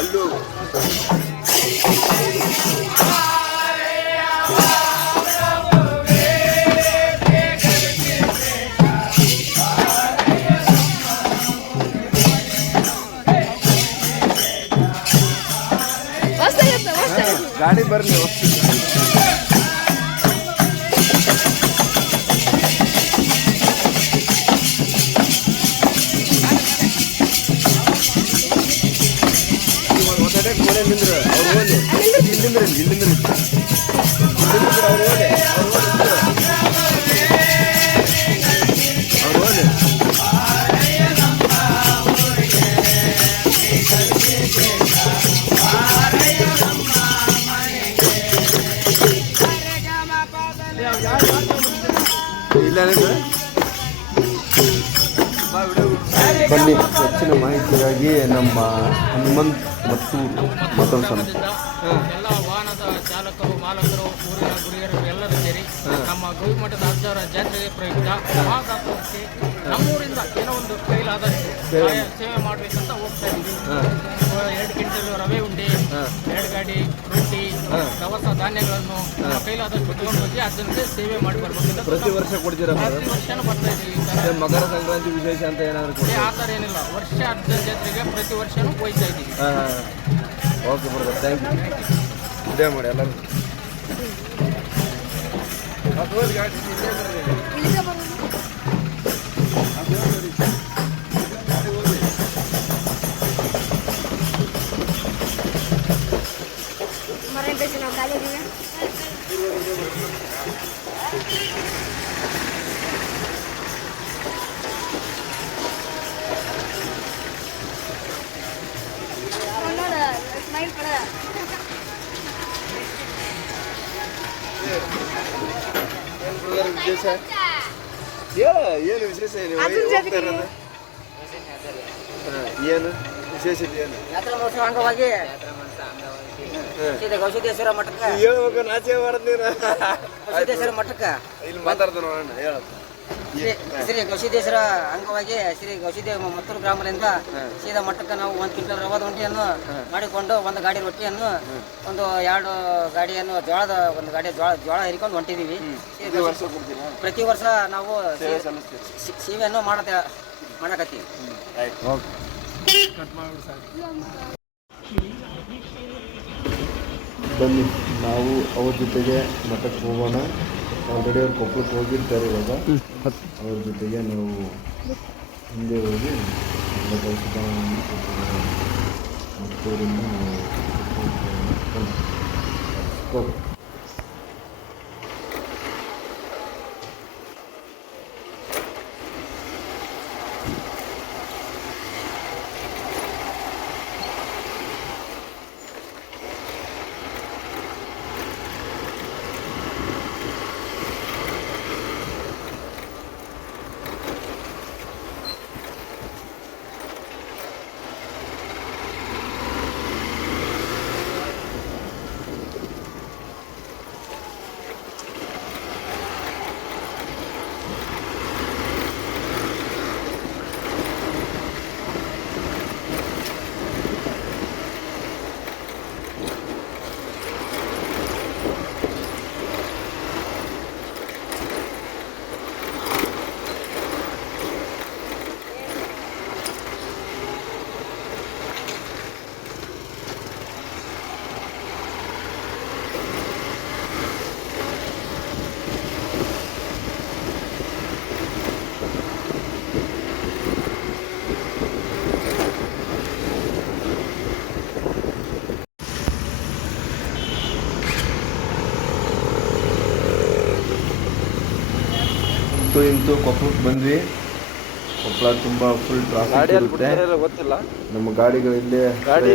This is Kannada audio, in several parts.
ಅಲ್ಲೂ ಗಾಡಿ ಬರಲಿ ನಿಂದ್ರು ಅವ್ರು ಹೋಗಿ ಇಲ್ಲಿಂದ್ರೆ ಅವ್ರು ಹೋಗಿ ಇಲ್ಲ ಬನ್ನಿ ಹೆಚ್ಚಿನ ಮಾಹಿತಿಗಾಗಿ ನಮ್ಮ ಹನುಮಂತ್ ಮತ್ತು ಮತ್ತೊಂದು ಸಲ ಎಲ್ಲ ವಾಹನದ ಚಾಲಕರು ಮಾಲಕರು ಊರಿನ ಗುರಿಯರು ಎಲ್ಲರೂ ಸೇರಿ ನಮ್ಮ ಗವಿಮಠದ ಅಜ್ಜವರ ಜಾತ್ರೆಗೆ ಪ್ರಯುಕ್ತ ಮಹಾದಾಸೋಹಕ್ಕೆ ನಮ್ಮೂರಿಂದ ಏನೋ ಒಂದು ಕೈಲಾದಷ್ಟು ಸೇವೆ ಮಾಡಬೇಕಂತ ಹೋಗ್ತಾ ಇದ್ದೀವಿ. 2 ಕ್ವಿಂಟಲ್ ರವೆ ಉಂಡೆ, 2 ಗಾಡಿ ರೊಟ್ಟಿ, ದವಸ ಧಾನ್ಯಗಳನ್ನು ಕೈಲಾದಷ್ಟು ತಗೊಂಡು ಹೋಗಿ ಅದನ್ನೇ ಸೇವೆ ಮಾಡಿ ಬರ್ಬೇಕಂತ ಪ್ರತಿ ವರ್ಷ ಕೊಡ್ತೀರಾ? ಪ್ರತಿ ವರ್ಷನೂ ಬರ್ತಾ ಇದ್ದೀವಿ. ಮಕರ ಸಂಕ್ರಾಂತಿ ವಿಶೇಷ ಅಂತ ಏನಾದ್ರು ಆ ಥರ ಏನಿಲ್ಲ, ವರ್ಷ ಅರ್ಧ ಜಾತ್ರೆಗೆ ಪ್ರತಿ ವರ್ಷನೂ ಹೋಗ್ತಾ ಇದ್ದೀವಿ. ಓಕೆ ಬರ್ಬೋದು, ಥ್ಯಾಂಕ್ ಯು. ಇದೇ ಮಾಡಿ ಎಲ್ಲರೂ ವಿಶೇಷ ಏನು ವಿಶೇಷ ಏನು ವಿಶೇಷತೆ ಏನು ಯಾತ್ರಾ ಮಹೋತ್ಸವ ಅಂಗವಾಗಿ ಗವಿಸಿದ್ದೇಶ್ವರ ಮಠಕ್ಕೆ ಹೇಳ್ಬೇಕು, ನಾಚೆ ಮಾಡಿದ್ನೀರ ಗವಿಸಿದ್ದೇಶ್ವರ ಮಠಕ್ಕೆ ಇಲ್ಲಿ ಮಾತಾಡ್ತಾನೆ ನೋಡೋಣ. ಹೇಳ ಶ್ರೀ ಗವಿಸಿದ್ದೇಶ್ವರ ಅಂಗವಾಗಿ ಶ್ರೀ ಗವಿಸಿದ್ದೇವ ಮತ್ತೂರು ಗ್ರಾಮದಿಂದ ಸೀದಾ ಮಠಕ್ಕೆ ನಾವು 1 ಕ್ವಿಂಟಲ್ ರವಾದ ಉಂಡೆಯನ್ನು ಮಾಡಿಕೊಂಡು 1 ಗಾಡಿ ರೊಟ್ಟಿಯನ್ನು ಒಂದು 2 ಗಾಡಿಯನ್ನು ಜೋಳದ ಒಂದು ಗಾಡಿ ಜೋಳ ಹರಿಕೊಂಡು ಹೊಂಟಿದ್ದೀವಿ. ಪ್ರತಿ ವರ್ಷ ನಾವು ಸೇವೆಯನ್ನು ಮಾಡಕತ್ತೀವಿ. ಬನ್ನಿ ನಾವು ಅವ್ರ ಜೊತೆಗೆ ಮಠಕ್ಕೆ ಹೋಗೋಣ. ಆಲ್ರೆಡಿ ಅವ್ರು ಕೊಪ್ಪಳಕ್ಕೆ ಹೋಗಿರ್ತಾರೆ ಇವಾಗ. ಅವ್ರ ಜೊತೆಗೆ ನಾವು ಹಿಂದೆ ಹೋಗಿ ಮತ್ತೂರಿಂದ ನಾವು ಇಂತೂ ಕೊಪ್ಪಳಕ್ಕೆ ಬಂದ್ವಿ. ಕೊಪ್ಪಳ ತುಂಬ ಫುಲ್ ಟ್ರಾಫಿಕ್ ಇರುತ್ತೆ. ಗೊತ್ತಿಲ್ಲ, ನಮ್ಮ ಗಾಡಿಗಳಿಲ್ಲೇ ಗಾಡಿ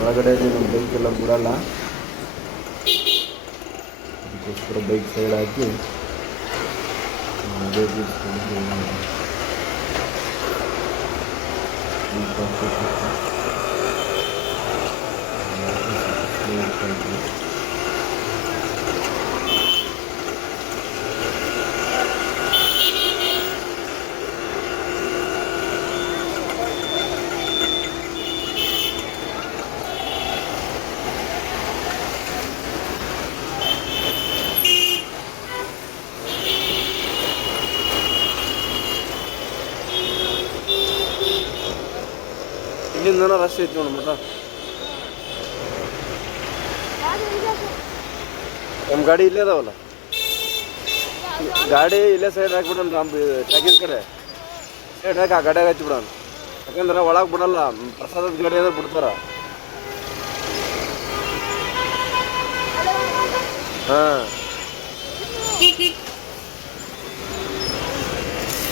ಒಳಗಡೆ ನಮ್ಮ ಬೈಕ್ ಎಲ್ಲ ಬಿಡಲ್ಲ. ಅದಕ್ಕೋಸ್ಕರ ಬೈಕ್ ಸೈಡ್ ಹಾಕಿ ಅದೇ ಹಿಂದನ ರಶ್ ಐತಿ ನೋಡಿ ಮಟ. ನಮ್ಮ ಗಾಡಿ ಇಲ್ಲೇ ಅದಾವಲ್ಲ, ಗಾಡಿ ಇಲ್ಲೇ ಸೈಡ್ ಹಾಕ್ಬಿಡೋಣ. ನಮ್ಮ ಟ್ಯಾಕಿನ ಕಡೆ ಸೈಡ್ ಹಾಕಿ ಆ ಗಾಡಿಯಾಗ ಹಚ್ಚಿ ಬಿಡೋಣ. ಯಾಕಂದ್ರೆ ಒಳಗೆ ಬಿಡಲ್ಲ, ಪ್ರಸಾದದ ಗಾಡಿ ಅಂದ್ರೆ ಬಿಡ್ತಾರ. ಹಾಂ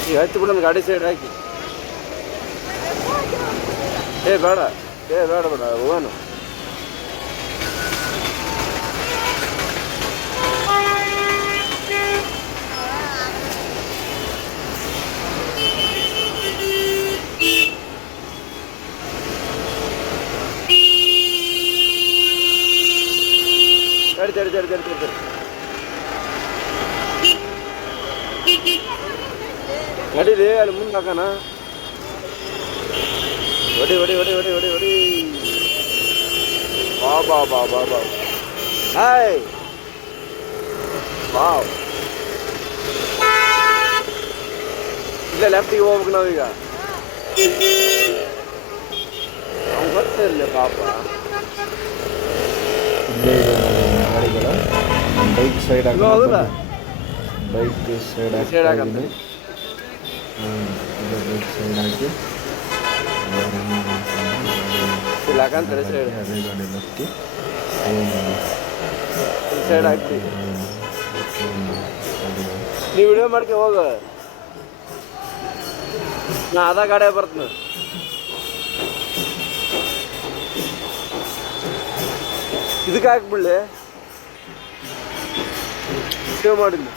ಈಗ ಹಚ್ಚಿ ಬಿಡೋಣ ಗಾಡಿ ಸೈಡ್ ಹಾಕಿ. ಬೇಡ ಬೇಡ ಹೋಗೋಣ. ತಡಿ ನಡೀಲಿ, ಅಲ್ಲಿ ಮುಂದೆ ಹಾಕೋಣ. ಹೊಡಿ ಬಾ. Hi wow. ಇಲ್ಲೇ ಲೆಫ್ಟಿಗೆ ಹೋಗ್ಬೇಕು ನಾವೀಗ. ಅವ್ನು ಗೊತ್ತಿರಲಿ ಪಾಪ. ಇಲ್ಲೇ ಇದೆ ಗಾಡಿಗಳ ಬೈಕ್ ಸೈಡ್ ಹಾಕಿ, ಬೈಕ್ ಸೈಡ್ ಹಾಕಿ ಬೈಕ್ ಸೈಡ್ ಹಾಕಿ ಹಾಕಂತಾರೆ ಸೈಡ್. ಅದೇ ಗಾಡಿ ಲಫ್ಟಿ ಸೈಡ್ ಹಾಕ್ತಿ. ನೀವು ವಿಡಿಯೋ ಮಾಡ್ಕೆ ಹೋಗ, ನಾ ಅದ ಗಾಡಿಯಾಗ ಬರ್ತೀನಿ. ಇದಕ್ಕೆ ಹಾಕ್ಬಿಡ್ಲಿ, ಸೇವ್ ಮಾಡಿದ್ವಿ.